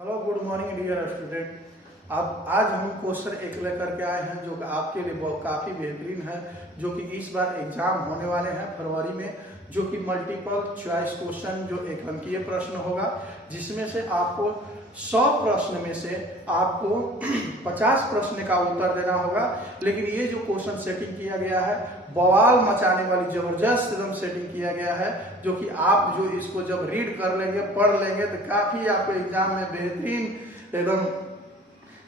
Hello good morning dear student. अब आज हम क्वेश्चन एक लेकर के आए हैं जो कि आपके लिए बहुत काफी बेहतरीन है, जो कि इस बार एग्जाम होने वाले हैं फरवरी में, जो कि मल्टीपल चॉइस क्वेश्चन जो एक अंकीय प्रश्न होगा, जिसमें से आपको 100 प्रश्न में से आपको 50 प्रश्न का उत्तर देना होगा। लेकिन ये जो क्वेश्चन सेटिंग किया गया है, बवाल मचाने वाली जबरदस्त एकदम सेटिंग किया गया है, जो कि आप जो इसको जब रीड कर लेंगे, पढ़ लेंगे, तो काफी आपको एग्जाम में बेहतरीन एकदम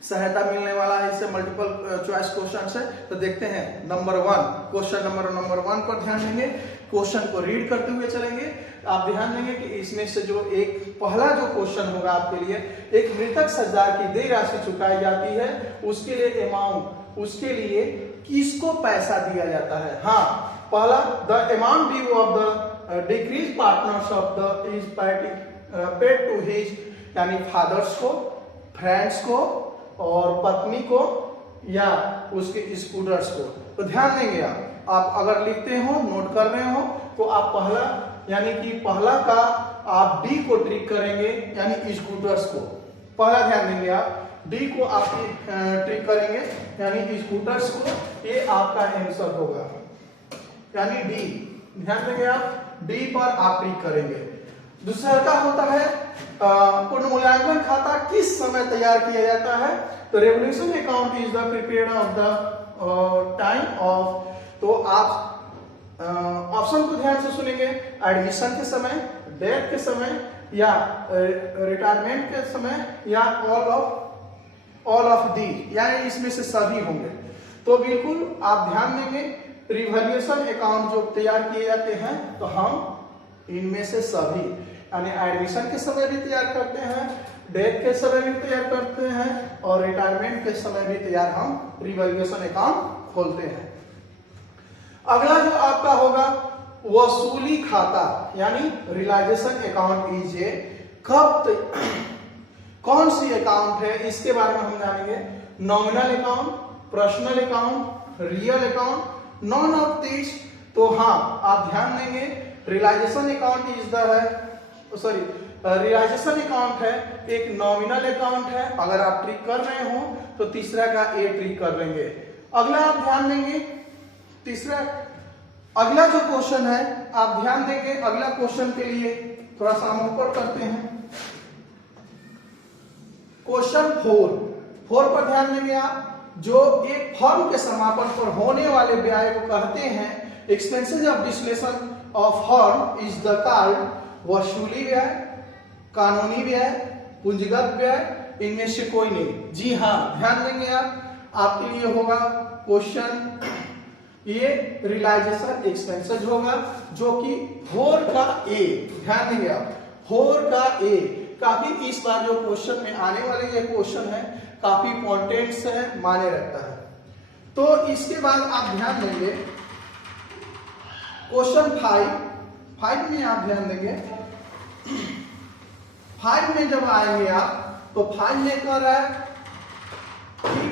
सहायता मिलने वाला है इससे मल्टीपल चॉइस क्वेश्चन से। तो देखते हैं नंबर 1, क्वेश्चन नंबर 1 पर ध्यान देंगे। क्वेश्चन को रीड करते हुए चलेंगे। आप ध्यान देंगे कि इसमें से जो एक पहला जो क्वेश्चन होगा आपके लिए, एक मृतक सज्जार की देय राशि चुकाई जाती है, उसके लिए अमाउंट, उसके लिए किसको पैसा दिया जाता है। हाँ, पहला the amount due of the डिक्रीज partners of the is paid to his, यानी फादर्स को, फ्रेंड्स को और पत्नी को या उसके स्कूटर्स को। तो ध्यान देंगे आप अगर लिखते हो, नोट कर रहे हो, तो आप पहला यानी कि पहला का आप डी को ट्रिक करेंगे, यानी स्कूटर्स को पहला ध्यान देंगे। आप डी को आप ट्रिक करेंगे यानी स्कूटर्स को, ये आपका आंसर होगा, यानी डी। ध्यान देंगे आप डी पर आप ट्रिक करेंगे। दूसरा का होता है पुनर्मूल्यांकन खाता किस समय तैयार किया जाता है। तो revolution account is the prepared of the time of, तो आप ऑप्शन को ध्यान से सुनेंगे, एडमिशन के समय, डेथ के समय, या रिटायरमेंट के समय, या ऑल ऑफ दी, यानी इसमें से सभी होंगे। तो बिल्कुल आप ध्यान देंगे, रिवॉल्यूशन अकाउंट जो तैयार किए जाते हैं, तो हम इनमें से सभी, यानी एडमिशन के समय भी तैयार करते हैं, डेथ के समय भी तैयार करते हैं, और रिटायरमेंट के समय भी तैयार हम रिवॉल्यूशन अकाउंट खोलते हैं। अगला जो आपका होगा वसूली खाता, यानी रियलाइजेशन अकाउंट इज ए कौन सी अकाउंट है, इसके बारे में हम जानेंगे। Nominal account, personal account, real account, none of this. तो हाँ, आप ध्यान देंगे, realisation account is realisation account है, एक नॉमिनल अकाउंट है। अगर आप ट्रिक कर रहे हो तो तीसरा का ए ट्रिक कर लेंगे। अगला आप ध्यान देंगे, तीसरा अगला जो क्वेश्चन है आप ध्यान देंगे, अगला क्वेश्चन के लिए थोड़ा सा हम ऊपर करते हैं। क्वेश्चन 4 पर ध्यान देंगे आप, जो एक फर्म के समापन पर होने वाले व्यय को कहते हैं। Expenses of dissolution of firm is the called वसूली व्यय, कानूनी व्यय, पूंजीगत व्यय, इनमें से कोई नहीं। जी हाँ, ध्यान देंगे आप, आपके लिए होगा क्वेश्चन, ये रियलाइजेशन एक्सपेंसेस होगा, जो कि 4 का ए। ध्यान देंगे आप, 4 का ए काफी इस बार जो क्वेश्चन में आने वाले ये क्वेश्चन है काफी इंपॉर्टेंट है, माने रखता है। तो इसके बाद आप ध्यान देंगे क्वेश्चन 5 में आप ध्यान देंगे। 5 में जब आएंगे आप, तो 5 में कह रहा है कि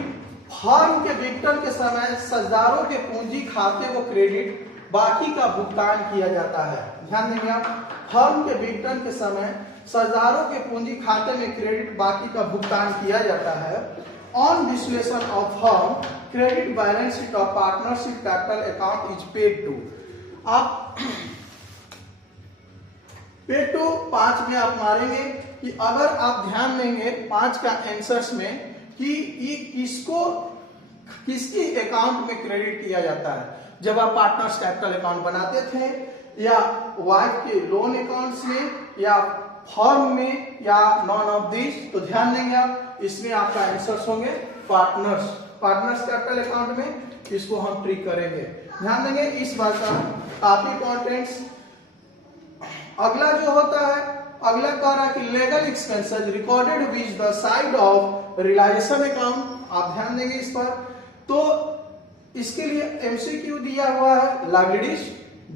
फर्म के विघटन के समय साझेदारों के पूंजी खाते को क्रेडिट, बाकी का भुगतान किया जाता है। ध्यान देंगे आप, फर्म के विघटन के समय साझेदारों के पूंजी खाते में क्रेडिट, बाकी का भुगतान किया जाता है। On dissolution of firm, credit balance sheet of partnership capital account is paid to. आप पेड टू 5 में आप मारेंगे कि अगर आप ध्यान देंगे 5 का आंसर्स में कि ये किसकी अकाउंट में क्रेडिट किया जाता है। जब आप पार्टनर्स कैपिटल अकाउंट बनाते थे, या वाइफ के लोन अकाउंट्स में, या फर्म में, या नॉन ऑफ दिस। तो ध्यान देंगे आप, इसमें आपका आंसर्स होंगे पार्टनर्स कैपिटल अकाउंट में, इसको हम ट्रिक करेंगे। ध्यान देंगे इस बात का काफी इंपॉर्टेंस। अगला जो होता है, अगला कह रहा है कि legal expenses recorded with the side of realisation account. आप ध्यान देंगे इस पर। तो इसके लिए एमसीक्यू दिया हुआ है, लायबिलिटीज,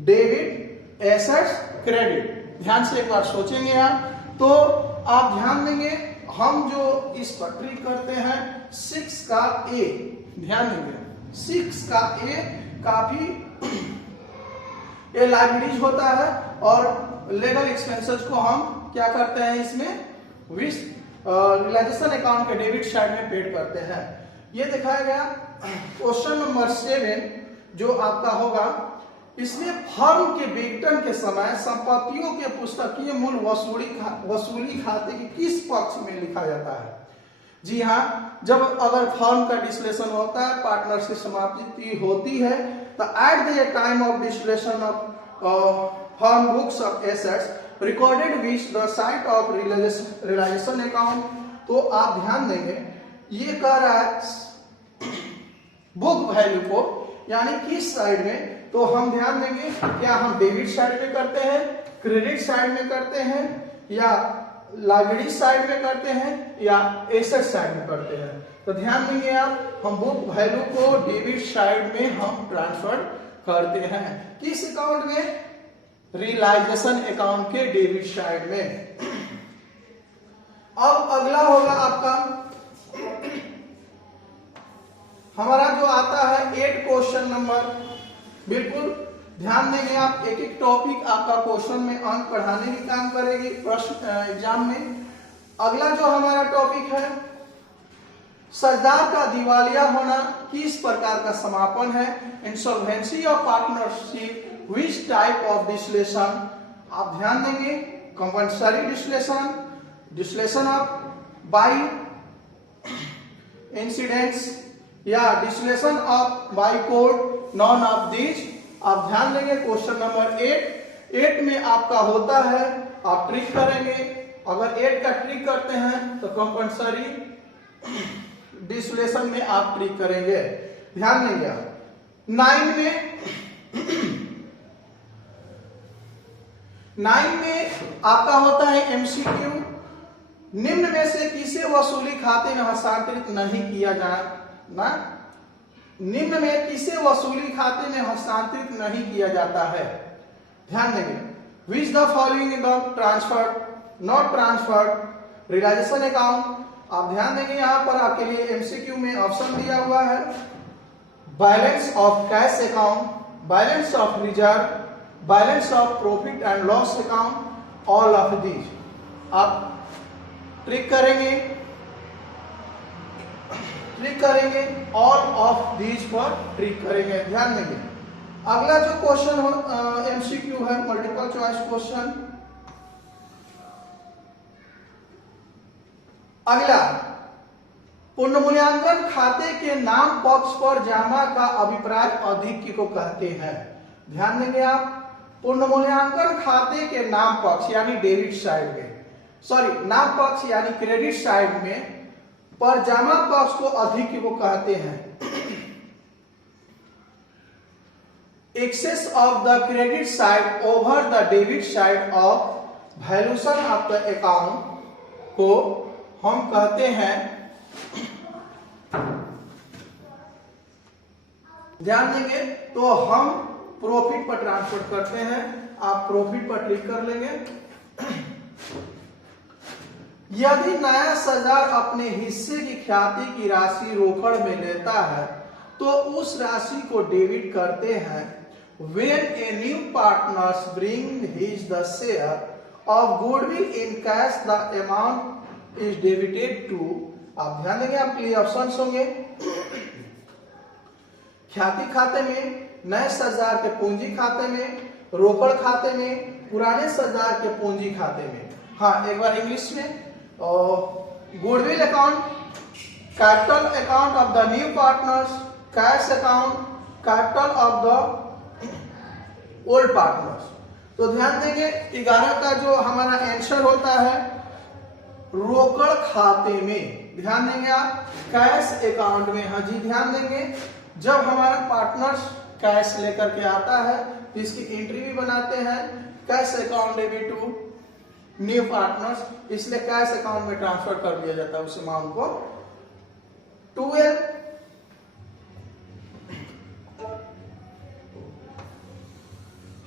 डेबिट, एसेट्स, क्रेडिट। ध्यान से एक बार सोचेंगे आप, तो आप ध्यान देंगे, हम जो इस पर ट्रिक करते हैं 6 का ए। ध्यान देंगे 6 का ए काफी ये लायबिलिटीज होता है, और लीगल एक्सपेंसेस को हम क्या करते हैं, इसमें रियलाइजेशन अकाउंट के डेबिट साइड में पेड करते हैं। ये दिखाया गया क्वेश्चन नंबर 7 जो आपका होगा, इसमें फर्म के विघटन के समय संपत्तियों के पुस्तकीय मूल्य वसूली खाते के किस पक्ष में लिखा जाता है? जी हाँ, जब अगर फर्म का डिस्लेशन होता है, पार्टनरशिप समाप्ति होती है, तो at the time of dissolution of firm books of assets recorded which the side of realisation account. तो आप ध्यान देंगे, ये कह रहा है बुक वैल्यू को, यानी किस साइड में, तो हम ध्यान देंगे क्या हम डेबिट साइड में करते हैं, क्रेडिट साइड में करते हैं, या लायबिलिटी साइड में करते हैं, या एसेट साइड में करते हैं। तो ध्यान देंगे आप, हम बुक वैल्यू को डेबिट साइड में हम ट्रांसफर करते हैं। किस अकाउंट में? रियलाइजेशन अकाउंट के डेबिट साइड में। अब अगला होगा आपका, हमारा जो आता है 8 क्वेश्चन नंबर, बिल्कुल ध्यान देंगे आप, एक एक टॉपिक आपका क्वेश्चन में अंक बढ़ाने की काम करेगी प्रश्न एग्जाम में। अगला जो हमारा टॉपिक है, साझेदार का दिवालिया होना किस प्रकार का समापन है? Insolvency of partnership, which type of dissolution? आप ध्यान देंगे, compulsory dissolution, dissolution of by incidents, या dissolution of by court, none of these. आप ध्यान देंगे क्वेश्चन नंबर 8 में आपका होता है, आप ट्रिक करेंगे। अगर 8 का ट्रिक करते हैं तो कंपल्सरी डिस्लेशन में आप ट्रिक करेंगे। ध्यान देंगे आप 9 में आपका होता है एमसीक्यू, निम्न में से किसे वसूली खाते में हस्तांतरित नहीं किया जाना? निम्न में किसे वसूली खाते में हस्तांतरित नहीं किया जाता है? ध्यान देंगे, which the following in the transfer, not transferred realisation account. आप ध्यान देंगे, यहां पर आपके लिए एमसीक्यू में ऑप्शन दिया हुआ है, balance of cash account, balance of reserve, balance of profit and loss account, all of these. आप ट्रिक करेंगे ऑल ऑफ दीज पर ट्रिक करेंगे। ध्यान देंगे, अगला जो क्वेश्चन हो एमसीक्यू है, मल्टीपल चॉइस क्वेश्चन। अगला, पुनर्मूल्यांकन खाते के नाम पक्ष पर जमा का अभिप्राय अधिक को कहते हैं। ध्यान देंगे आप, पुनर्मूल्यांकन खाते के नाम पक्ष यानी डेबिट साइड में, नाम पक्ष यानी क्रेडिट साइड में पर जमा पक्ष को अधिक को कहते हैं। Excess of the credit side over the debit side of valuation of the account को हम कहते हैं, ध्यान देंगे, तो हम प्रॉफिट पर ट्रांसफर करते हैं। आप प्रॉफिट पर क्लिक कर लेंगे। यदि नया साझेदार अपने हिस्से की ख्याति की राशि रोकड़ में लेता है तो उस राशि को डेबिट करते हैं। When a new partners bring his the share of goodwill in cash, the amount is debited to। आप ध्यान देंगे, आपके लिए ऑप्शन होंगे, ख्याति खाते में, नए साझेदार के पूंजी खाते में, रोकड़ खाते में, पुराने साझेदार के पूंजी खाते में। हाँ, एक बार इंग्लिश में, goodwill account, capital account of the new partners, cash account, capital of the old partners. तो ध्यान देंगे 11 का जो हमारा आंसर होता है रोकड़ खाते में। ध्यान देंगे आप, कैश अकाउंट में। हाँ जी, ध्यान देंगे, जब हमारा पार्टनर्स कैश लेकर के आता है तो इसकी एंट्री भी बनाते हैं, cash account debit to new partners, इसलिए कैश अकाउंट में ट्रांसफर कर दिया जाता है उस अमाउंट को। 12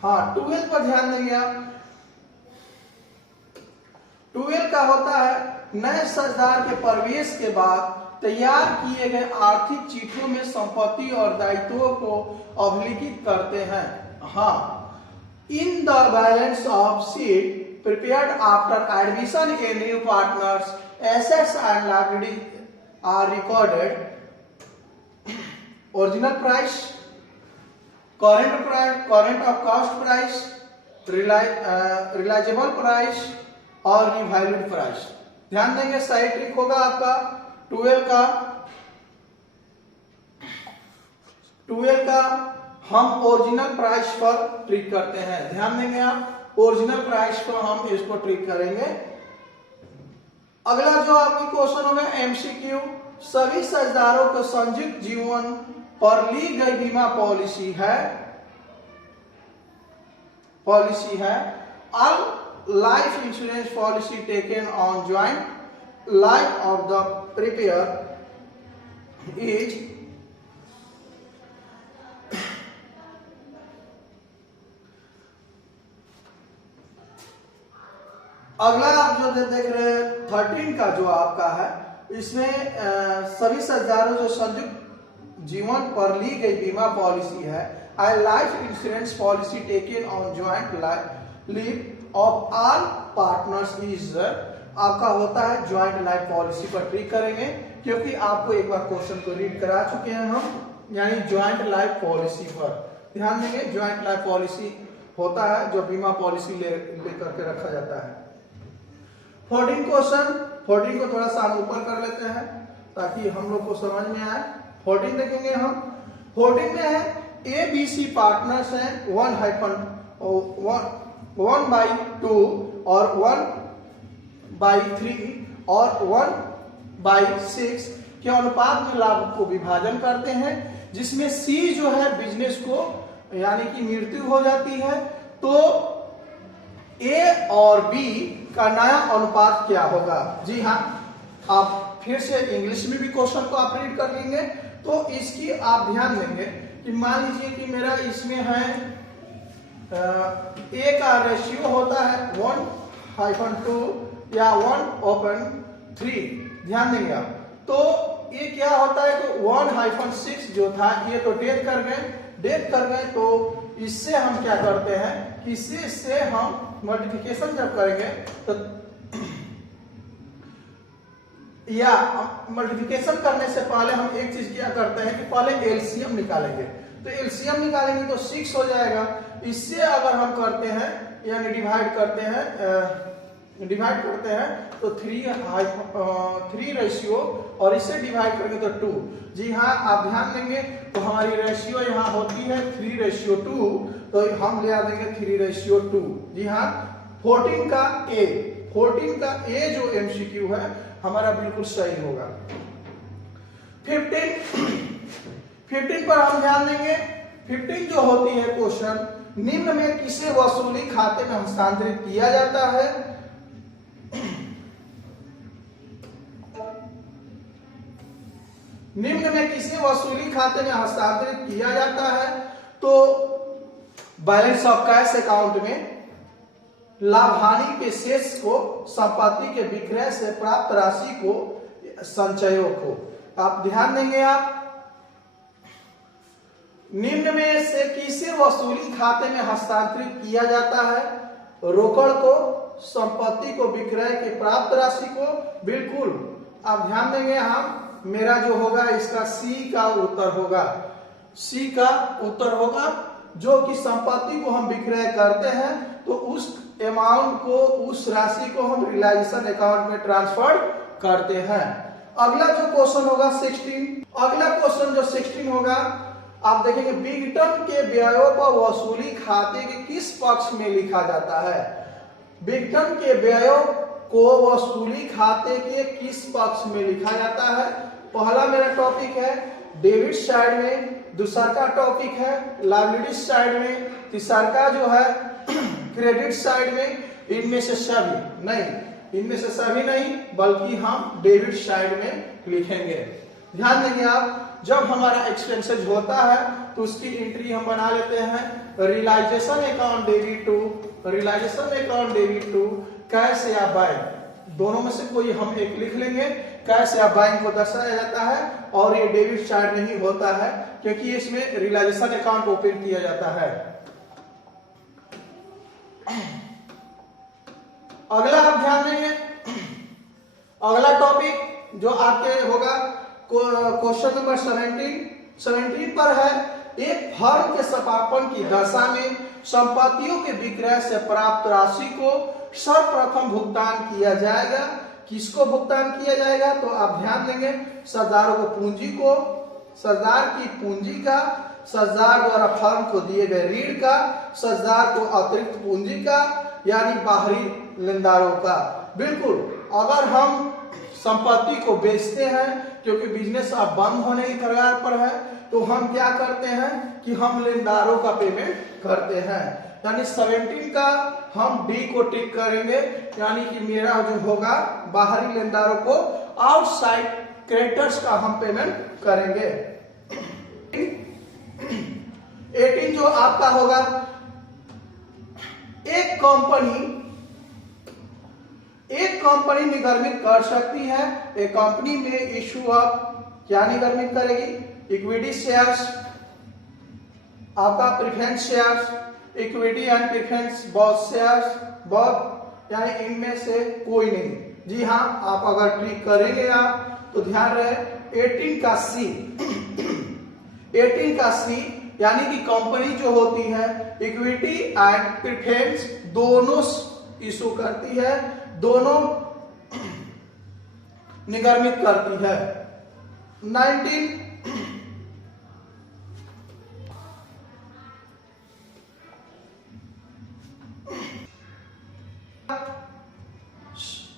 हाँ, 12 पर ध्यान देंगे आप, 12 का होता है नए साझेदार के प्रवेश के बाद तैयार किए गए आर्थिक चिट्ठियों में संपत्ति और दायित्वों को अभिलिखित करते हैं। हाँ, इन the balance of sheet prepared after admission a new partners assets and liabilities are recorded. Original price, current of cost price, realizable price और revalued price। ध्यान देंगे सही ट्रिक होगा आपका 12 का हम ओरिजिनल प्राइस पर ट्रिक करते हैं। ध्यान देंगे आप, ओरिजिनल प्राइस पर हम इसको ट्रिक करेंगे। अगला जो आपकी क्वेश्चन होगा एमसीक्यू, सभी साझेदारों को संयुक्त जीवन पर ली गई बीमा पॉलिसी है all life insurance policy taken on joint life of the prepare is अगला आप जो देख रहे हैं 13 का जो आपका है, इसमें सभी साझेदारों जो संयुक्त जीवन पर ली गई बीमा पॉलिसी है I life insurance policy taken on joint leave of all partners is आपका होता है ज्वाइंट लाइफ पॉलिसी पर ट्रिक करेंगे, क्योंकि आपको एक बार क्वेश्चन को रीड करा चुके हैं हम, यानी ज्वाइंट लाइफ पॉलिसी पर ध्यान देंगे। ज्वाइंट लाइफ पॉलिसी होता है जो बीमा पॉलिसी लेकर के रखा जाता है। 14 क्वेश्चन, 14 को थोड़ा सा हम ऊपर कर लेते हैं ताकि हम लोग को समझ में आए। 14 देखेंगे हम। 14 में है ए बी सी पार्टनर्स हैं 1/2 और 1/3 और 1/6 के अनुपात में लाभ को विभाजन करते हैं, जिसमें सी जो है बिजनेस को यानी कि मृत्यु हो जाती है, तो ए और बी का नया अनुपात क्या होगा। जी हाँ, आप फिर से इंग्लिश में भी क्वेश्चन को आप रीड कर लेंगे तो इसकी आप ध्यान देंगे कि मान लीजिए कि मेरा इसमें है ए का रेशियो होता है 1/2 या 1/3। ध्यान देंगे आप, तो ये क्या होता है कि 1/6 जो था ये तो डेथ कर गए, तो इससे हम क्या करते हैं, इससे हम मल्टीप्लिकेशन जब करेंगे तो या मल्टीप्लिकेशन करने से पहले हम एक चीज क्या करते हैं कि पहले एलसीएम निकालेंगे। तो एलसीएम निकालेंगे तो 6 हो जाएगा। इससे अगर हम करते हैं यानी डिवाइड करते हैं तो 3 रेशियो और इससे डिवाइड करेंगे तो 2। जी हाँ, आप ध्यान देंगे तो हमारी रेशियो यहाँ होती है 3:2, तो हम ले आ देंगे 3:2। जी हाँ, 14 का ए जो एमसीक्यू है हमारा बिल्कुल सही होगा। 15 पर हम ध्यान देंगे। 15 जो होती है क्वेश्चन, निम्न में किसे वसूली खाते में हस्तांतरित किया जाता है। निम्न में किसे वसूली खाते में हस्तांतरित किया जाता है, तो बैलेंस ऑफ कैश अकाउंट में लाभ हानि के शेष को, संपत्ति के विक्रय से प्राप्त राशि को, संचयों को। आप ध्यान देंगे आप, निम्न में से किसे वसूली खाते में हस्तांतरित किया जाता है, रोकड़ को, संपत्ति को विक्रय के प्राप्त राशि को। बिल्कुल आप ध्यान देंगे, हम मेरा जो होगा इसका सी का उत्तर होगा, जो कि संपत्ति को हम विक्रय करते हैं तो उस अमाउंट को, उस राशि को हम रियलाइजेशन अकाउंट में ट्रांसफर करते हैं। अगला जो क्वेश्चन होगा 16, अगला क्वेश्चन जो 16 होगा, आप देखेंगे विघटन के व्ययों पर वसूली खाते के किस पक्ष में लिखा जाता है। विघटन के व्ययों को वसूली खाते के किस पक्ष में लिखा जाता है। पहला मेरा टॉपिक है डेबिट साइड में, दूसरा का टॉपिक है लायबिलिटी साइड में, तीसरा का जो है क्रेडिट साइड में। इनमें से सभी नहीं बल्कि हम डेबिट साइड में लिखेंगे। ध्यान देंगे आप, जब हमारा एक्सपेंसेस होता है तो उसकी एंट्री हम बना लेते हैं realisation account debit to cash या बैंक, दोनों में से कोई हम एक लिख लेंगे। कैश या बैंक को दर्शाया जाता है और ये डेबिट साइड नहीं होता है क्योंकि इसमें रियलाइजेशन अकाउंट ओपन किया जाता है। अगला आप ध्यान देंगे, अगला टॉपिक जो आपके होगा क्वेश्चन नंबर 17 पर है, एक फर्म के समापन की दशा में संपत्तियों के विक्रय से प्राप्त राशि को सर्वप्रथम भुगतान किया जाएगा। किसको भुगतान किया जाएगा? तो आप ध्यान देंगे, सरदारों को पूंजी को, सरदार की पूंजी का, सरदार द्वारा फर्म को दिए गए ऋण का, सरदार को अतिरिक्त पूंजी का, यानी बाहरी लेनदारों का। बिल्कुल, अगर हम संपत्ति को बेचते हैं क्योंकि बिजनेस अब बंद होने की कगार पर है, तो हम क्या करते हैं कि हम लेनदारों का पेमेंट करते हैं। यानी 17 का हम डी को टिक करेंगे, यानी कि मेरा जो होगा बाहरी लेनदारों को, आउटसाइड क्रेडिटर्स का हम पेमेंट करेंगे। 18 जो आपका होगा, एक कंपनी निर्गमित कर सकती है। एक कंपनी में इशू ऑफ क्या निर्गमित करेगी? इक्विटी शेयर्स, आपका preference shares, equity and preference both shares, both यानी इनमें से कोई नहीं। जी हाँ, आप अगर ट्रिक करेंगे आप तो ध्यान रहे 18 का सी 18 का सी यानी कि कंपनी जो होती है इक्विटी एंड प्रेफरेंस दोनों इशू करती है, दोनों निर्गमित करती है। 19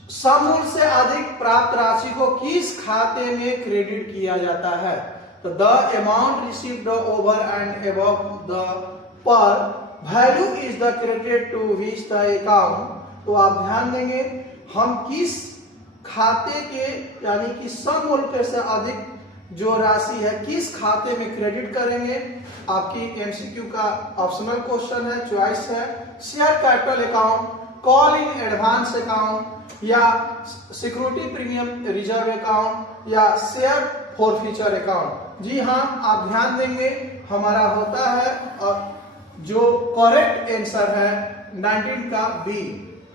सममूल्य से अधिक प्राप्त राशि को किस खाते में क्रेडिट किया जाता है? तो the amount received over and above the par value is the credit to which the account. तो आप ध्यान देंगे, हम किस खाते के यानी कि सममूल्य से अधिक जो राशि है किस खाते में क्रेडिट करेंगे। आपकी एमसीक्यू का ऑप्शनल क्वेश्चन है, चॉइस है, share capital account, call in advance account, या सिक्योरिटी प्रीमियम रिजर्व अकाउंट, या शेयर फॉरफीचर अकाउंट। जी हाँ, आप ध्यान देंगे, हमारा होता है जो करेक्ट आंसर है 19 का बी।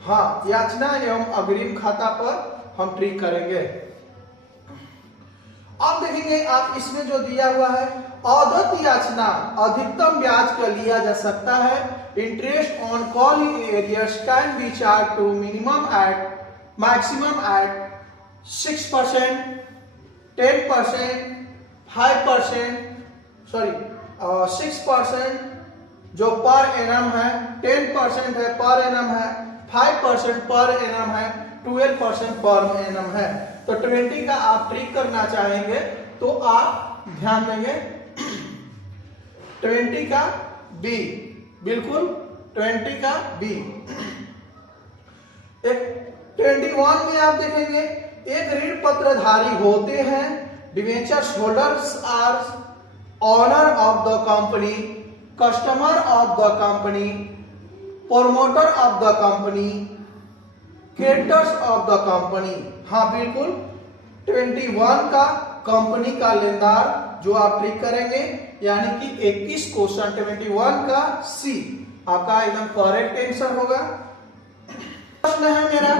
हाँ, याचना एवं अग्रिम खाता पर हम ट्रिक करेंगे। अब देखेंगे आप इसमें जो दिया हुआ है, औद्धत याचना अधिकतम ब्याज का लिया जा सकता है। Interest on call in arrears can be charge to maximum at 6%, 10%, 5%, 6% जो पर एनम है, 10% है पर एनम है, 5% पर एनम है, 12% पर एनम है। तो 20 का आप ट्रिक करना चाहेंगे तो आप ध्यान देंगे 20 का बी, बिल्कुल 20 का बी। 21 में आप देखेंगे, एक ऋण पत्रधारी होते हैं, debentures holders are owner of the company, customer of the company, promoter of the company, creditors of the company. हाँ बिल्कुल, 21 का कंपनी का लेनदार जो आप ट्रिक करेंगे, यानी कि 21 क्वेश्चन 21 का सी आपका एकदम करेक्ट आंसर होगा। प्रश्न है मेरा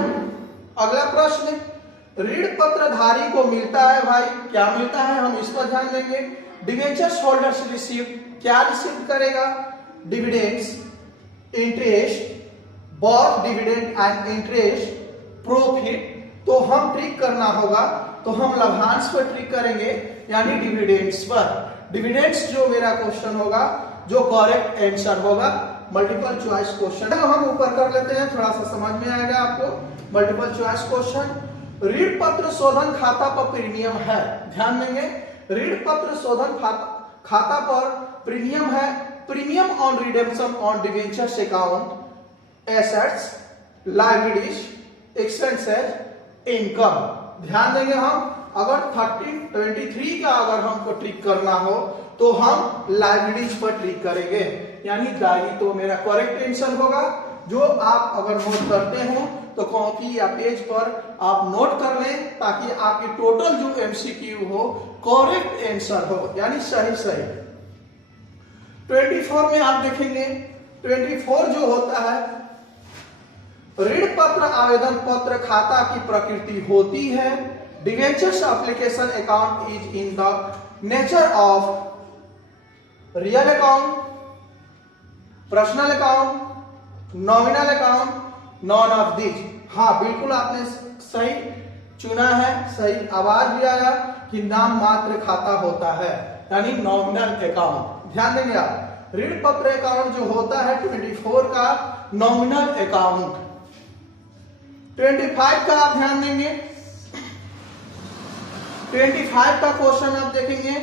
अगला प्रश्न, ऋण पत्रधारी को मिलता है, भाई क्या मिलता है, हम इस पर ध्यान देंगे। डिवेंचर्स होल्डर्स रिसीव, क्या रिसीव करेगा? Dividends, interest, both dividend and interest, profit. तो हम ट्रिक करना होगा, तो हम लाभांश पर ट्रिक करेंगे, यानी डिविडेंड्स पर। डिविडेंड्स जो मेरा क्वेश्चन होगा, जो करेक्ट आंसर होगा, मल्टीपल चॉइस क्वेश्चन हम ऊपर कर लेते हैं, थोड़ा सा समझ में आएगा आपको। मल्टीपल चॉइस क्वेश्चन, ऋण पत्र शोधन खाता पर प्रीमियम है, ध्यान देंगे, ऋण पत्र शोधन खाता पर प्रीमियम है। Premium on redemption on debentures account, assets, liabilities, expenses, income. ध्यान देंगे, हम अगर 23 का अगर हमको ट्रिक करना हो तो हम लायबिलिटीज पर ट्रिक करेंगे, यानी दायी। तो मेरा करेक्ट आंसर होगा, जो आप अगर नोट करते हो तो कॉपी या पेज पर आप नोट कर लें, ताकि आपकी टोटल जो एमसीक्यू हो करेक्ट आंसर हो, यानी सही सही। 24 में आप देखेंगे, 24 जो होता है, ऋण पत्र आवेदन पत्र खाता की प्रकृति होती है। Debentures application account is in the nature of real account, personal account, nominal account, none of this. हाँ बिल्कुल आपने सही चुना है, सही आवाज भी आया कि नाम मात्र खाता होता है यानी नॉमिनल अकाउंट। ध्यान देंगे आप, ऋण पत्र अकाउंट जो होता है 24 का नॉमिनल अकाउंट। 25 का आप ध्यान देंगे, 25 का क्वेश्चन आप देखेंगे।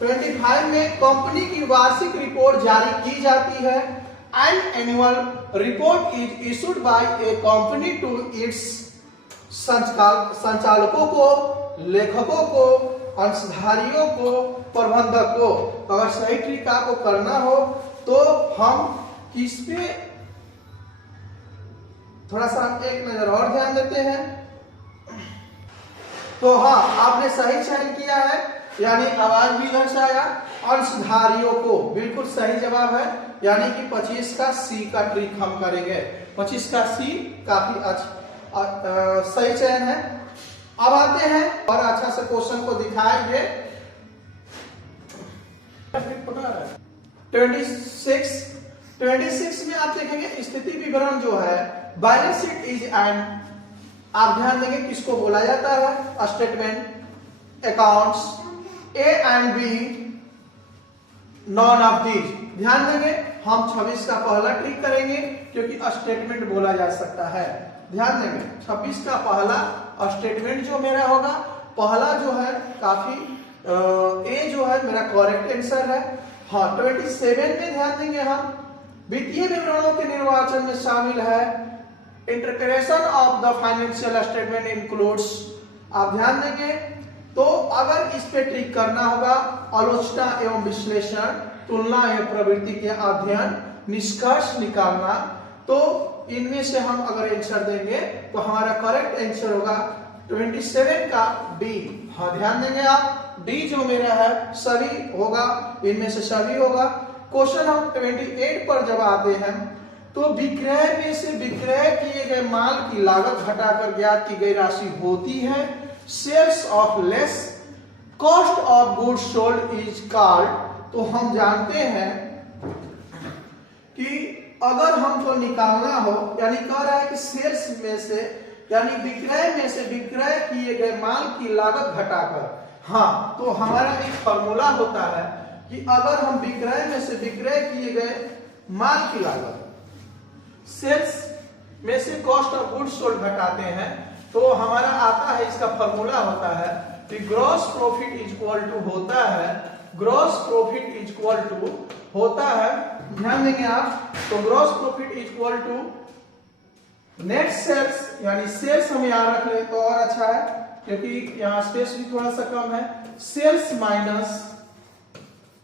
25 में कंपनी की वार्षिक रिपोर्ट जारी की जाती है। An annual report is issued by a company to its संचालकों को, लेखकों को, अंशधारियों को, प्रबंधक को। अगर सही तरीका को करना हो तो हम किस पे थोड़ा सा एक नजर और ध्यान देते हैं। तो हाँ आपने सही चयन किया है, यानी आवाज भी इधर से आया। अंशधारियों को बिल्कुल सही जवाब है, यानी कि 25 का सी का ट्रिक हम करेंगे। 25 का सी काफी अच्छा सही चयन है। अब आते हैं और अच्छा से क्वेश्चन को दिखाएंगे। 26 में आप देखेंगे स्थिति विवरण जो है, बैलेंस शीट इज एन, आप ध्यान देंगे किसको बोला जाता है, statement accounts A and B, none of these. ध्यान देंगे हम 26 का पहला ट्रिक करेंगे क्योंकि स्टेटमेंट बोला जा सकता है। ध्यान देंगे 26 का पहला स्टेटमेंट जो मेरा होगा, पहला जो है काफी ए जो है मेरा करेक्ट आंसर है। हाँ 27 में ध्यान देंगे हम वित्तीय विवरणों के निर्वाचन में शामिल है। Interpretation of the financial statement includes, आप ध्यान देंगे तो अगर इस पे ट्रिक करना होगा, आलोचना एवं विश्लेषण, तुलना एवं प्रवृत्ति के अध्ययन, निष्कर्ष निकालना, तो इनमें से हम अगर आंसर देंगे तो हमारा करेक्ट आंसर होगा 27 का डी। हाँ ध्यान देंगे आप, डी जो मेरा है सभी होगा, इनमें से सभी होगा। क्वेश्चन हम 28 पर जब आते हैं तो विक्रय में से विक्रय किए गए माल की लागत घटाकर ज्ञात की गई राशि होती है। Sales of less cost of goods sold is called, तो हम जानते हैं कि अगर हमको निकालना हो, यानी कह रहा है कि सेल्स में से यानी विक्रय में से विक्रय किए गए माल की लागत घटाकर, हाँ तो हमारा एक फॉर्मूला होता है कि अगर हम विक्रय में से विक्रय किए गए माल की लागत सेल्स में से कॉस्ट ऑफ गुड्स सोल्ड घटाते हैं तो हमारा आता है, इसका फॉर्मूला होता है कि gross profit is equal to होता है, gross profit is equal to होता है, ध्यान देंगे आप, तो gross profit is equal to net sales, यानी सेल्स हम यहां रख ले तो और अच्छा है क्योंकि यहां स्पेस भी थोड़ा सा कम है। Sales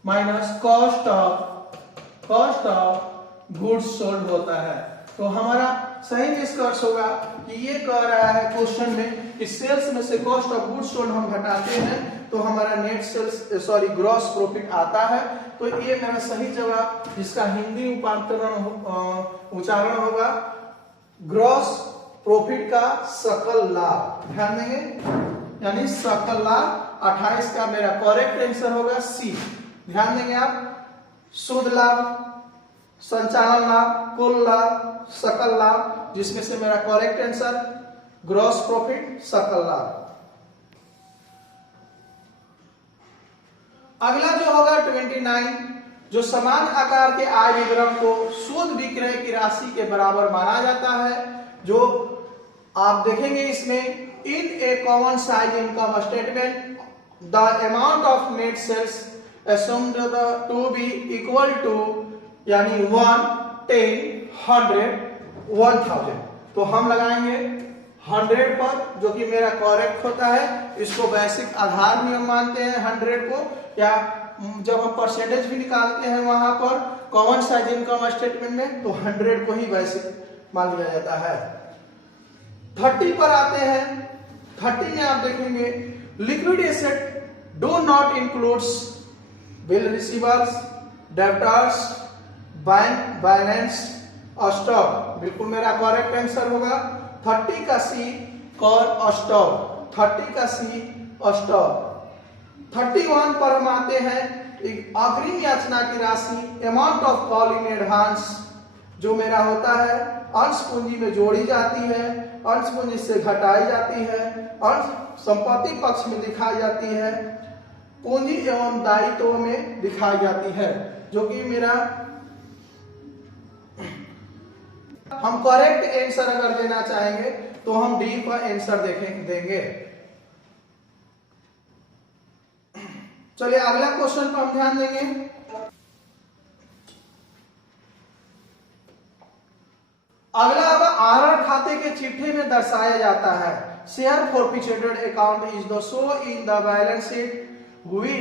minus cost of goods sold होता है। तो हमारा सही निष्कर्ष होगा कि ये कह रहा है क्वेश्चन में कि सेल्स में से कॉस्ट ऑफ गुड्स सोल्ड हम घटाते हैं तो हमारा नेट सेल्स ग्रॉस प्रॉफिट आता है। तो ये मेरा सही जवाब, जिसका हिंदी उच्चारण होगा ग्रॉस प्रॉफिट का सकल लाभ। ध्यान देंगे, यानी सकल लाभ 28 का मेरा करेक्ट आंसर होगा सी। ध्यान देंगे आप, शुद्ध लाभ, संचालन लाभ, कुल लाभ, सकल लाभ, जिसमें से मेरा करेक्ट आंसर ग्रॉस प्रॉफिट सकल लाभ। अगला जो होगा 29, जो समान आकार के आय विवरण को शुद्ध विक्रय की राशि के बराबर माना जाता है। जो आप देखेंगे इसमें in a common size income statement the amount of net sales assumed to be equal to यानी 1, 10, 100, 1000। तो हम लगाएंगे 100 पर, जो कि मेरा करेक्ट होता है। इसको वैश्विक आधार भी हम मानते हैं 100 को, या जब हम परसेंटेज भी निकालते हैं वहां पर कॉमन साइज इनकम स्टेटमेंट में तो 100 को ही वैश्विक मान लिया जाता है। 30 पर आते हैं। 30 में आप देखेंगे liquid asset do not includes bill receivers, debtors, balance stock, बिल्कुल मेरा करेक्ट आंसर होगा। 30 का सी कॉल स्टॉक, 30 का सी स्टॉक। 31 पर हम आते हैं, अग्रिम याचना की राशि amount of call in advance, जो मेरा होता है अंश पूंजी में जोड़ी जाती है, अंश पूंजी से घटाई जाती है, अंश संपत्ति पक्ष में दिखाई जाती है, पूंजी एवं दायित्व में दिखाई जाती है, जो कि मेरा हम करेक्ट आंसर अगर देना चाहेंगे तो हम डी का आंसर देंगे। चलिए अगला क्वेश्चन पर हम ध्यान देंगे। अगला अब आरण खाते के चिट्ठे में दर्शाया जाता है। Share forfeited account is the show in the balance sheet हुई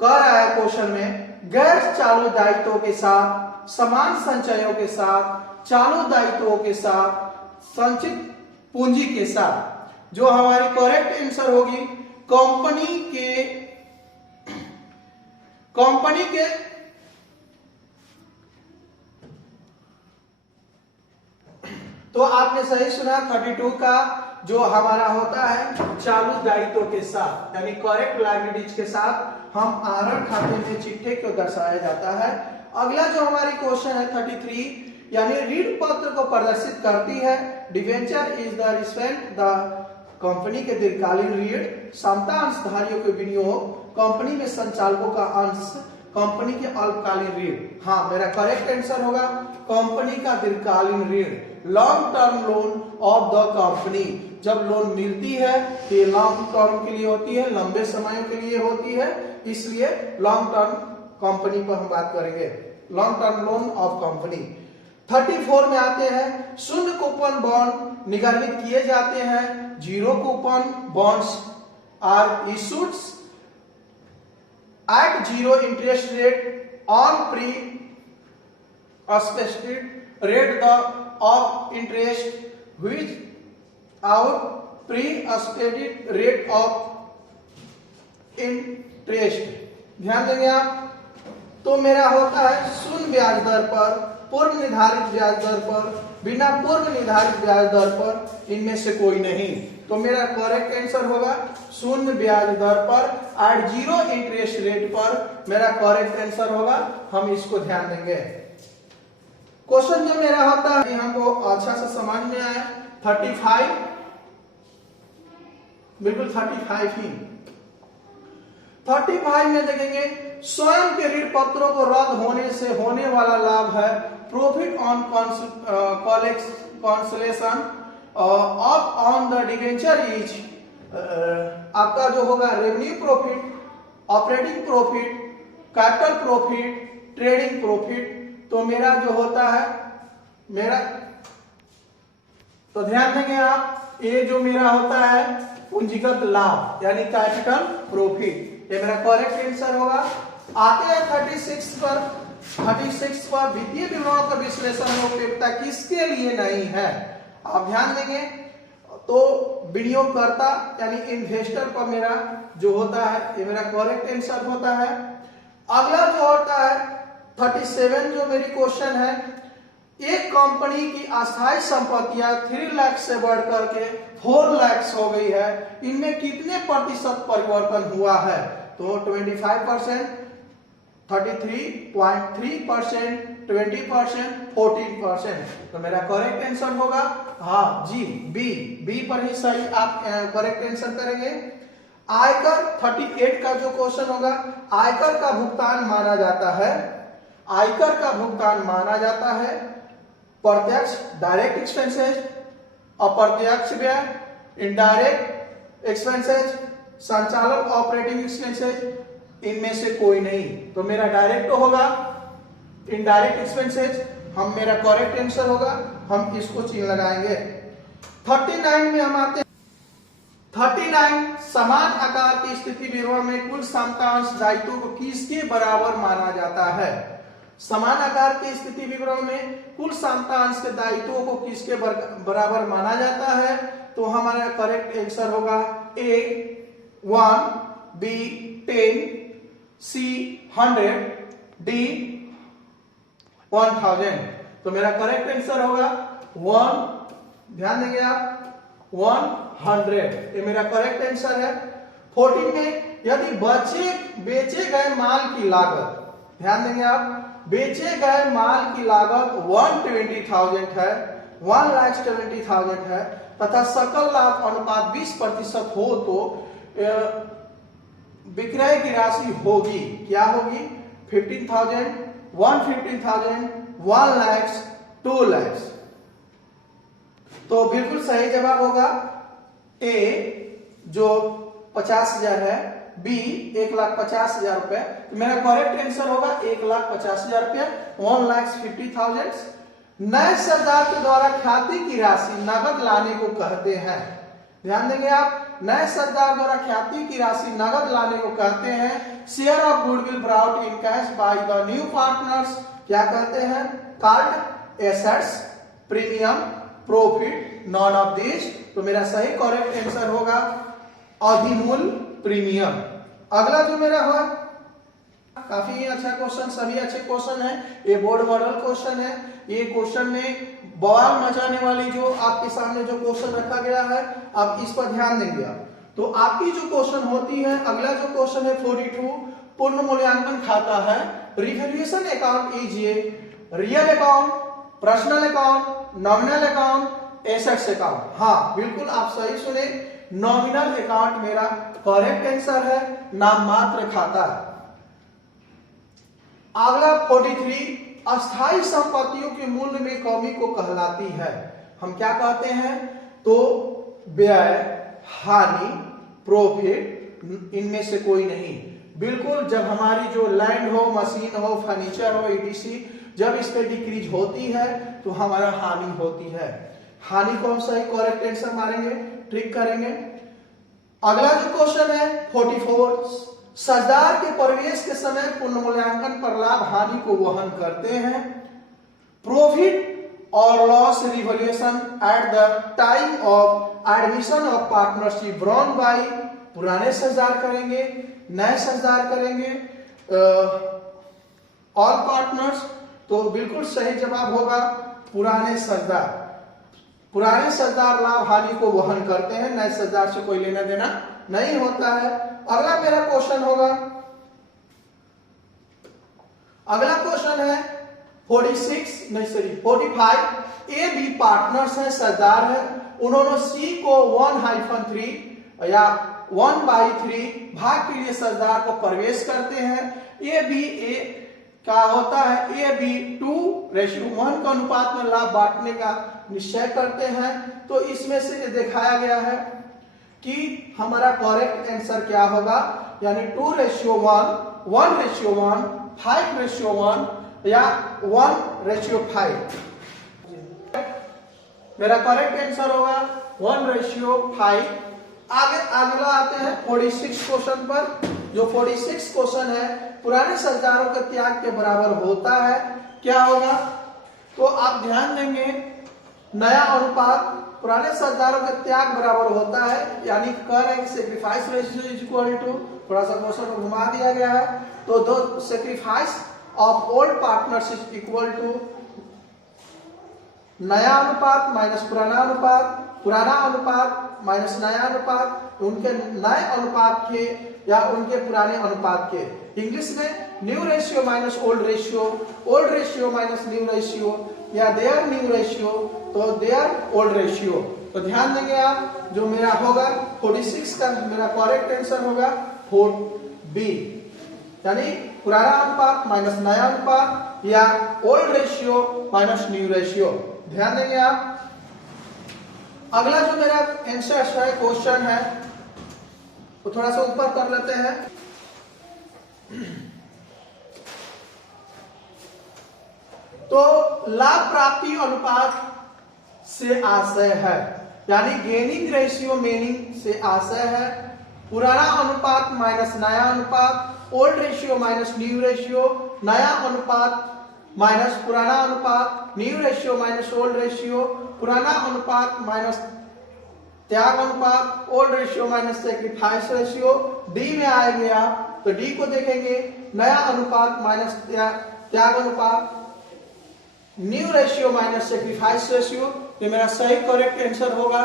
कर रहा है क्वेश्चन में, गैर चालू दायित्वों के साथ, समान संचयों के साथ, चालू दायित्वों के साथ, संचित पूंजी के साथ। जो हमारी करेक्ट आंसर होगी कंपनी के तो आपने सही सुना, 32 का जो हमारा होता है चालू दायित्व के साथ, यानी करेक्ट लायबिलिटीज के साथ हम आरण खाते में चिट्ठे को दर्शाया जाता है। अगला जो हमारी क्वेश्चन है 33, यानी ऋण पत्र को प्रदर्शित करती है। Debenture is the represent the company के दीर्घकालीन ऋण, समता अंशधारियों के विनियोग, कंपनी में संचालकों का अंश, कंपनी के अल्पकालीन ऋण। हाँ, मेरा करेक्ट आंसर होगा कंपनी का दीर्घकालीन ऋण, long term loan of the company. जब लोन मिलती है तो ये लॉन्ग टर्म के लिए होती है, लंबे समय के लिए होती है, इसलिए लॉन्ग टर्म कंपनी पर हम बात करेंगे, long term loan of company. 34 में आते हैं, शून्य कूपन बॉन्ड निर्गमित किए जाते हैं। Zero coupon bonds are issued at zero interest rate on pre specific rate of interest which out pre-specified rate of interest। ध्यान देंगे आप, तो मेरा होता है शून्य ब्याज दर पर, पूर्व निर्धारित ब्याज दर पर, बिना पूर्व निर्धारित ब्याज दर पर, इनमें से कोई नहीं। तो मेरा करेक्ट आंसर होगा शून्य ब्याज दर पर एट जीरो इंटरेस्ट रेट पर, मेरा करेक्ट आंसर होगा। हम इसको ध्यान देंगे। क्वेश्चन जो मेरा होता है हमको अच्छा से समझ में आया, 35, बिल्कुल 35 ही। 35 में देखेंगे, स्वयं के ऋण पत्रों को रद्द होने से होने वाला लाभ है profit on constellation of on the debenture is, आपका जो होगा revenue profit, operating profit, capital profit, trading profit. तो मेरा जो होता है मेरा, तो ध्यान देंगे आप, ये जो मेरा होता है पूंजीगत लाभ यानी कैपिटल प्रॉफिट, ये मेरा करेक्ट आंसर होगा। आते हैं 36 पर। 36 पर वित्तीय विवरणों का विश्लेषण में उपयोगिता किसके लिए नहीं है? आप ध्यान देंगे तो विनियोगकर्ता यानी इन्वेस्टर पर मेरा जो होता है ये मेरा करेक्ट आंसर होता है। अगला जो होता है 37 जो मेरी क्वेश्चन है, एक कंपनी की अस्थायी संपत्तियां 3 लाख से बढ़कर के 4 लाख हो गई है, इनमें कितने प्रतिशत परिवर्तन हुआ है? तो 25%, 33.3%, 20%, 14%। तो मेरा करेक्ट आंसर होगा हाँ जी बी पर ही सही आप करेक्ट आंसर करेंगे। आयकर 38 का जो क्वेश्चन होगा, आयकर का भुगतान माना जाता है, आयकर का भुगतान माना जाता है प्रत्यक्ष डायरेक्ट एक्सपेंसेस, अप्रत्यक्ष व्यय इनडायरेक्ट एक्सपेंसेस, संचालन ऑपरेटिंग एक्सपेंसेस, इनमें से कोई नहीं। तो मेरा डायरेक्ट होगा इनडायरेक्ट एक्सपेंसेस, हम मेरा करेक्ट आंसर होगा, हम इसको चिन्ह लगाएंगे। 39 में हम आते हैं। 39 समान आकार की स्थिति विवरण में कुल समतांश दायित्वों को किसके बराबर माना जाता है? समान आकार की स्थिति विवरण में कुल समतांश के दायित्वों को किसके बराबर माना जाता है? तो हमारा करेक्ट आंसर होगा A 1, B 10, C 100, D 1000। तो मेरा करेक्ट आंसर होगा 1, ध्यान देंगे आप, 100, ये मेरा करेक्ट आंसर है। 14 में यदि बेचे गए माल की लागत, ध्यान देंगे आप, बेचे गए माल की लागत 120,000 है, 1,70,000 है तथा सकल लाभ अनुपात 20% हो तो विक्रय की राशि होगी, क्या होगी? 15,000, 115,000, 1 लाख, 2 लाख। तो बिल्कुल सही जवाब होगा ए जो 50,000 है, बी 1,50,000 रुपए। तो मेरा करेक्ट आंसर होगा 1,50,000 रुपए, 1,50,000। नए सरदार के द्वारा ख्याति की राशि नगद लाने को कहते हैं, ध्यान देंगे आप, नए सरदार द्वारा ख्याति की राशि नगद लाने को कहते हैं share of goodwill brought in cash by the new partners, क्या कहते हैं? Called assets, premium, profit, non of this. तो मेरा सही करेक्ट आंसर होगा अधिमूल्य, प्रीमियम। अगला जो मेरा हुआ, काफी अच्छा क्वेश्चन, सभी अच्छे क्वेश्चन है, ये बोर्ड मॉडल क्वेश्चन है। ये क्वेश्चन में बवाल मचाने वाली जो आपके सामने जो क्वेश्चन रखा गया है, आप इस पर ध्यान देंगे आप। तो आपकी जो क्वेश्चन होती है, अगला जो क्वेश्चन है 42, पूर्ण मूल्यांकन खाता है। Revaluation account is a real account, personal account, nominal account, assets account. हाँ बिल्कुल आप सही सुने, नॉमिनल अकाउंट मेरा करेक्ट आंसर है, नाम मात्र खाता है। अगला 43, अस्थायी संपत्तियों के मूल्य में कमी को कहलाती है। हम क्या कहते हैं? तो व्यय, हानि, प्रॉफिट, इनमें से कोई नहीं। बिल्कुल जब हमारी जो लैंड हो, मशीन हो, फर्नीचर हो, ईटीसी, जब इस पे डिक्रीज होती है तो हमारा हानि होती है। हानि को हम सही करेक्ट आंसर मारेंगे, ट्रिक करेंगे। अगला जो क्वेश्चन है 44, सरदार के प्रवेश के समय पुनर्मूल्यांकन पर लाभ हानि को वहन करते हैं। प्रॉफिट और loss revaluation at the time of admission of partnership borne by, पुराने सरदार करेंगे, नए सरदार करेंगे, ऑल पार्टनर्स। तो बिल्कुल सही जवाब होगा पुराने सरदार। पुराने सरदार लाभ हानि को वहन करते हैं, नए सरदार से कोई लेना देना नहीं होता है। अगला मेरा क्वेश्चन होगा, अगला क्वेश्चन है 45, ए बी पार्टनर्स हैं, सरदार है, उन्होंने सी को 1-3 या 1/3 भाग के लिए सरदार को प्रवेश करते हैं। ए बी ए का होता है, ए बी 2:1 का अनुपात में लाभ बांटने का निश्चय करते हैं। तो इसमें से दिखाया गया है कि हमारा करेक्ट आंसर क्या होगा, यानी 2:1, 1:1, 5:1 या 1:5। मेरा करेक्ट आंसर होगा 1:5। आगे अगला आते हैं 46 क्वेश्चन पर। जो 46 क्वेश्चन है, पुराने सरदारों के त्याग के बराबर होता है, क्या होगा? तो आप ध्यान देंगे, नया अनुपात पुराने सरदारों के त्याग बराबर होता है, यानी कर एक sacrifice ratio is equal to, थोड़ा सा क्वेश्चन को घुमा दिया गया है, तो दो sacrifice of old partners is equal to नया अनुपात माइनस पुराना अनुपात, पुराना अनुपात माइनस नया अनुपात, उनके नए अनुपात के या उनके पुराने अनुपात के। इंग्लिश में new ratio minus old ratio, old ratio minus new ratio, या देयर न्यू रेशियो तो देयर ओल्ड रेशियो। तो ध्यान देंगे आप, जो मेरा होगा 46 का मेरा करेक्ट आंसर होगा 4B, यानी पुराना अनुपात माइनस नया अनुपात या old ratio minus new ratio. ध्यान देंगे आप। अगला जो मेरा आंसर है क्वेश्चन है, तो थोड़ा सा ऊपर कर लेते हैं। तो लाभ प्राप्ति अनुपात से आशय है, यानी गेनिंग रेशियो मेनिंग से आशय है। पुराना अनुपात माइनस नया अनुपात, old ratio minus new ratio, नया अनुपात माइनस पुराना अनुपात, new ratio minus old ratio, पुराना अनुपात माइनस त्याग अनुपात, old ratio minus sacrifice ratio. D में आएंगे आप, तो डी को देखेंगे, नया अनुपात माइनस त्याग अनुपात, new ratio minus sacrifice ratio, ये मेरा सही करेक्ट आंसर होगा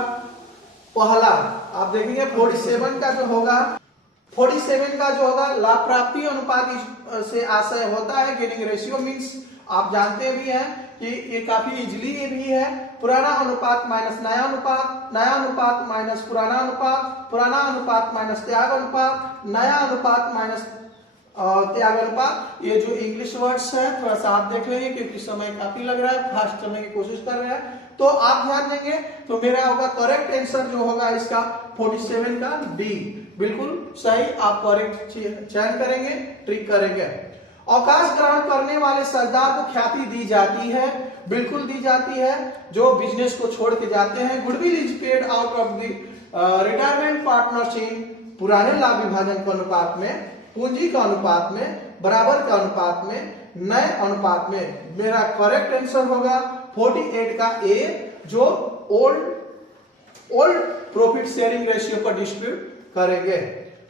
पहला। आप देखेंगे 47 का जो होगा, 47 का जो होगा लाभ प्राप्ति अनुपात से आशय होता है। गेनिंग रेशियो मींस आप जानते भी हैं कि ये काफी इजीली ये भी है, पुराना अनुपात माइनस नया अनुपात, नया अनुपात माइनस पुराना अनुपात, पुराना अनुपात माइनस त्याग अनुपात, नया अनुपात माइनस त्याग अनुपात। ये जो इंग्लिश वर्ड्स है थोड़ा सा आप देख लेंगे क्योंकि समय काफी लग रहा है, फास्ट चलने की कोशिश कर रहे हैं, तो आप ध्यान देंगे। तो मेरा होगा करेक्ट आंसर जो होगा इसका 47 का डी, बिल्कुल सही। आप करेक्ट चयन करेंगे, ट्रिक करेंगे। अवकाश ग्रहण करने वाले सरदार को ख्याति दी जाती है, बिल्कुल दी जाती है, जो बिजनेस को छोड़ के जाते हैं। Goodwill is paid out of the retirement partners in, पुराने लाभ विभाजन के अनुपात में, पूंजी का अनुपात में, बराबर का अनुपात में, नए अनुपात में। मेरा करेक्ट आंसर होगा 48 का ए, जो ओल्ड प्रॉफिट शेयरिंग रेशियो पर डिस्ट्रीब्यूट करेंगे।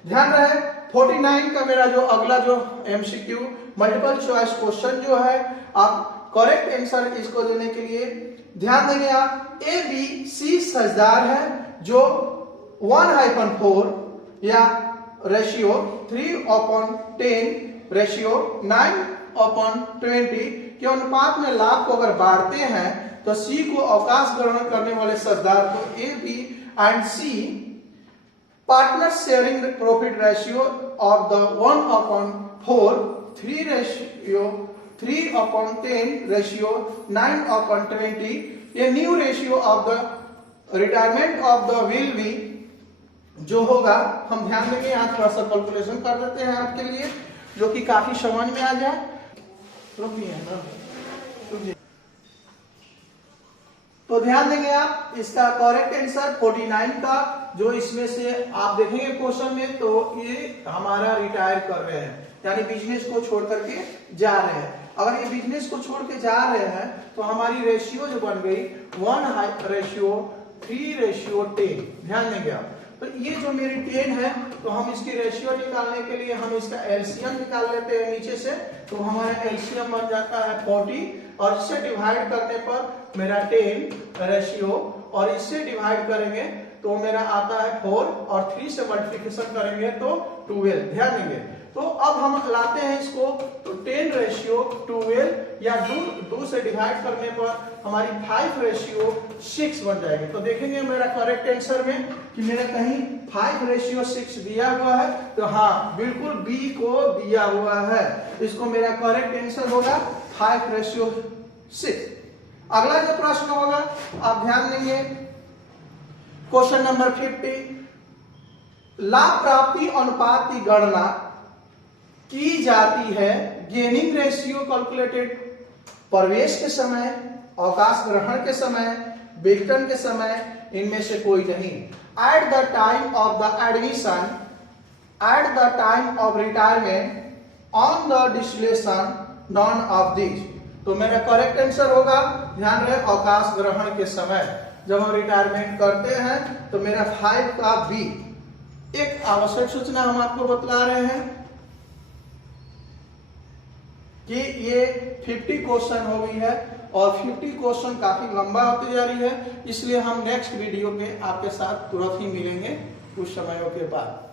ध्यान रहे 49 का मेरा जो अगला जो एमसीक्यू मल्टीपल चॉइस क्वेश्चन जो है, आप करेक्ट आंसर इसको देने के लिए ध्यान देंगे। आप ए बी सी साझेदार है जो 1/4 या रेशियो 3/10 रेशियो 9/20 के अनुपात में लाभ को अगर बांटते हैं तो सी को अवकाश ग्रहण करने वाले साझेदार को A B and C partners sharing the profit ratio of the 1/4 3/10 ratio 9/20, ये new ratio of the retirement of the will be जो होगा, हम ध्यान देंगे। यहाँ थोड़ा सा कैलकुलेशन कर देते हैं आपके लिए जो कि काफी समझ में आ जाए। तो ध्यान देंगे आप, इसका करेक्ट आंसर 49 का, जो इसमें से आप देखेंगे क्वेश्चन में, तो ये हमारा रिटायर कर रहे हैं, यानी बिजनेस को छोड़ करके जा रहे हैं। अगर ये बिजनेस को छोड़ के जा रहे हैं तो हमारी रेशियो जो बन गई 1/3:10। ध्यान देंगे आप। तो ये जो मेरी 10 है, तो हम इसकी रेशियो निकालने के लिए हम इसका एलसीएम निकाल लेते हैं नीचे से, तो हमारा एलसीएम बन जाता है 40, और इससे डिवाइड करने पर मेरा 10 रेशियो, और इससे डिवाइड करेंगे तो मेरा आता है 4, और 3 से मल्टीप्लिकेशन करेंगे तो 12। ध्यान देंगे। तो अब हम लाते हैं इसको, तो 10/12 या 2 से डिवाइड करने पर हमारी 5/6 बन जाएगी। तो देखेंगे मेरा करेक्ट आंसर में कि मेरा कहीं 5/6 दिया हुआ है, तो हाँ बिल्कुल बी को दिया हुआ है। इसको मेरा करेक्ट आंसर होगा 5/6। अगला जो प्रश्न होगा आप ध्यान देंगे, क्वेश्चन नंबर 50, लाभ प्राप्ति अनुपात की गणना की जाती है। गेनिंग रेशियो कैलकुलेटेड प्रवेश के समय, अवकाश ग्रहण के समय, वेतन के समय, इनमें से कोई नहीं। Eight the time of the admission, eight the time of retirement, on the डिस्लेशन, non of this. तो मेरा करेक्ट आंसर होगा, ध्यान रहे, अवकाश ग्रहण के समय जब हम रिटायरमेंट करते हैं, तो मेरा 5 का बी। एक आवश्यक सूचना हम आपको बतला रहे हैं कि ये 50 क्वेश्चन हो गई है, और 50 क्वेश्चन काफी लंबा होती जा रही है, इसलिए हम नेक्स्ट वीडियो के आपके साथ तुरंत ही मिलेंगे कुछ समयों के बाद।